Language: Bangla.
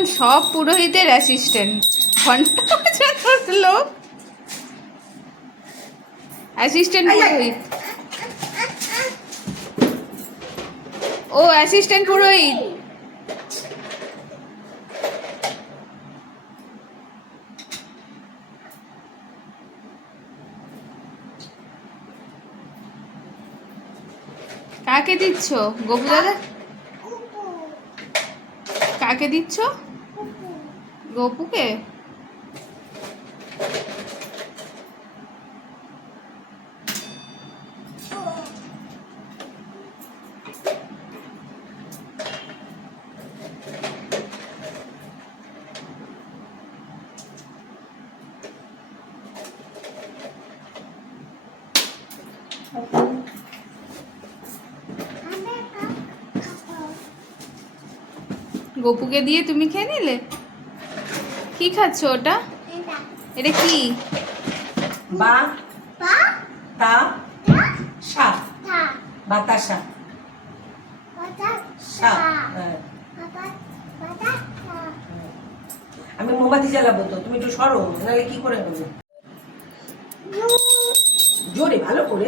এখন সব পুরোহিতের অ্যাসিস্ট্যান্ট, ঘন্টা বাজানোর লোক অ্যাসিস্ট্যান্ট পুরোহিত। ও অ্যাসিস্ট্যান্ট পুরোহিত। কাকে দিচ্ছ গপু দাদা? কাকে দিচ্ছ? গপুকে? গপুকে দিয়ে তুমি খেয়ে নিলে? কি খাচ্ছ ওটা? এটা কি? বা তা সা বাতাসা সা। আমি মোমবাতি জ্বালাবো তো, তুমি একটু সরো, নাহলে কি করে হবে? জোরে ভালো করে।